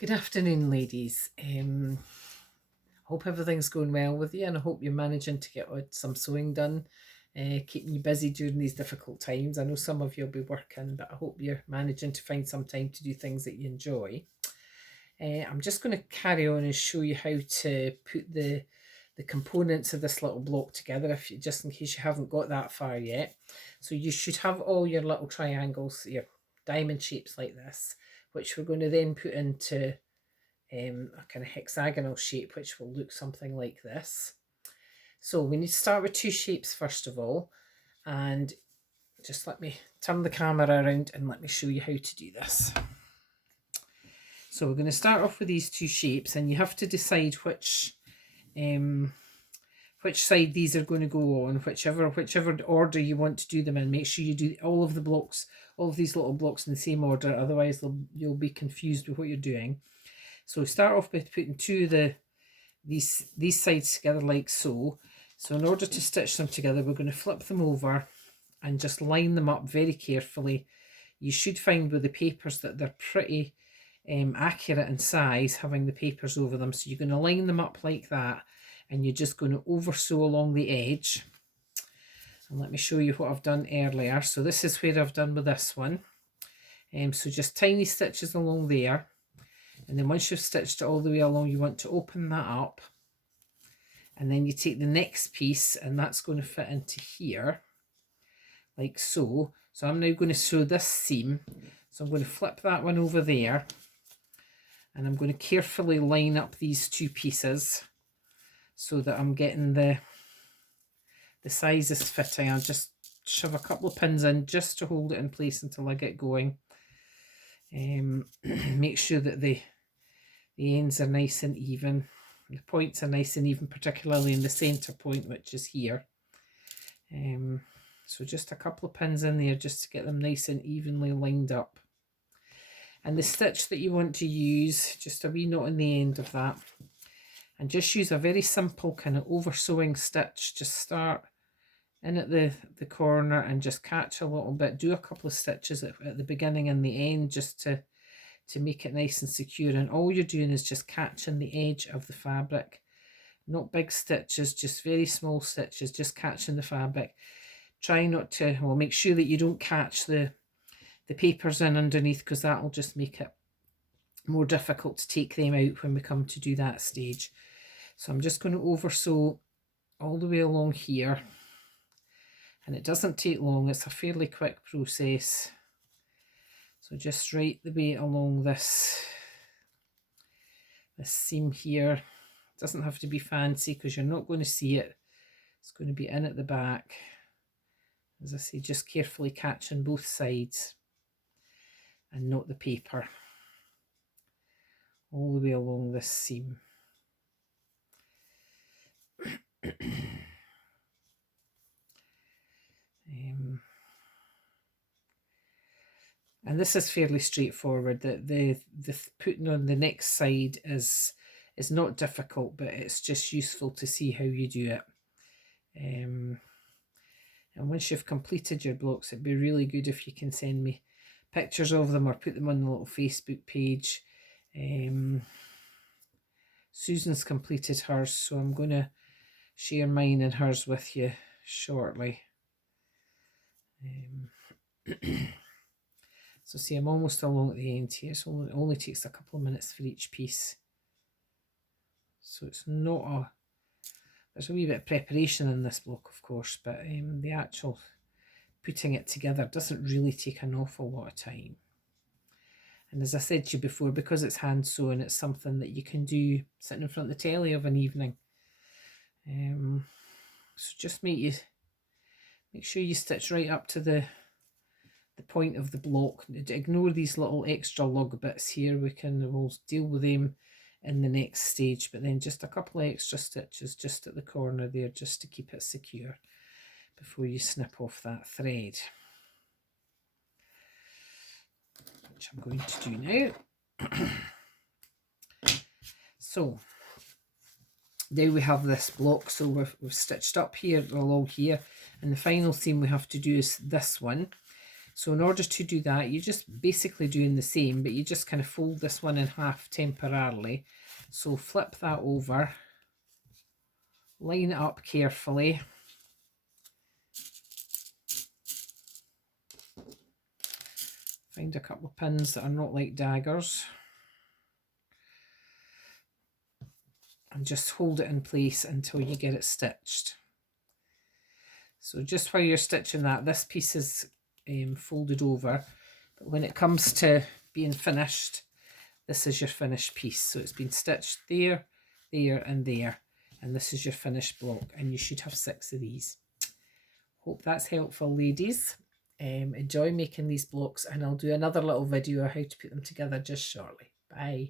Good afternoon, ladies. Hope everything's going well with you, and I hope you're managing to get some sewing done, keeping you busy during these difficult times. I know some of you will be working, but I hope you're managing to find some time to do things that you enjoy. I'm just going to carry on and show you how to put the components of this little block together, if you, just in case you haven't got that far yet. So you should have all your little triangles, your diamond shapes like this, which we're going to then put into a kind of hexagonal shape, which will look something like this. So we need to start with two shapes first of all, and just let me turn the camera around and let me show you how to do this. So we're going to start off with these two shapes, and you have to decide which side these are going to go on, whichever order you want to do them in. Make sure you do all of the blocks, all of these little blocks in the same order, otherwise you'll be confused with what you're doing. So start off by putting these sides together like so. So in order to stitch them together, we're going to flip them over and just line them up very carefully. You should find with the papers that they're pretty accurate in size, having the papers over them. So you're going to line them up like that, and you're just going to over sew along the edge. And let me show you what I've done earlier. So this is where I've done with this one. So just tiny stitches along there. And then once you've stitched it all the way along, you want to open that up. And then you take the next piece, and that's going to fit into here, like so. So I'm now going to sew this seam. So I'm going to flip that one over there. And I'm going to carefully line up these two pieces so that I'm getting the sizes fitting. I'll just shove a couple of pins in just to hold it in place until I get going. Make sure that the ends are nice and even. The points are nice and even, particularly in the center point, which is here. So just a couple of pins in there just to get them nice and evenly lined up. And the stitch that you want to use, just a wee knot in the end of that. And just use a very simple kind of over sewing stitch. Just start in at the corner and just catch a little bit. Do a couple of stitches at the beginning and the end just to make it nice and secure. And all you're doing is just catching the edge of the fabric. Not big stitches, just very small stitches, just catching the fabric. Try not to, well, make sure that you don't catch the papers in underneath, because that will just make it more difficult to take them out when we come to do that stage. So I'm just going to over sew all the way along here, and it doesn't take long. It's a fairly quick process. So just right the way along this seam here. It doesn't have to be fancy because you're not going to see it. It's going to be in at the back. As I say, just carefully catching both sides and not the paper all the way along this seam. And this is fairly straightforward. The putting on the next side is not difficult, but it's just useful to see how you do it. And once you've completed your blocks, it'd be really good if you can send me pictures of them or put them on the little Facebook page. Susan's completed hers, so I'm going to share mine and hers with you shortly. So see, I'm almost along at the end here, so it only takes a couple of minutes for each piece. So it's not there's a wee bit of preparation in this block, of course, but the actual putting it together doesn't really take an awful lot of time. And as I said to you before, because it's hand sewn, it's something that you can do sitting in front of the telly of an evening. So just make sure you stitch right up to the point of the block. Ignore these little extra lug bits here. We'll deal with them in the next stage, but then just a couple of extra stitches just at the corner there, just to keep it secure before you snip off that thread, which I'm going to do now. So now we have this block, so we've stitched up here along here, and the final seam we have to do is this one. So in order to do that, you're just basically doing the same, but you just kind of fold this one in half temporarily. So flip that over, line it up carefully. Find a couple of pins that are not like daggers. And just hold it in place until you get it stitched. So just while you're stitching that, this piece is folded over, but when it comes to being finished, this is your finished piece. So it's been stitched there, there and there, and this is your finished block, and you should have 6 of these. Hope that's helpful, ladies. Enjoy making these blocks, and I'll do another little video on how to put them together just shortly. Bye.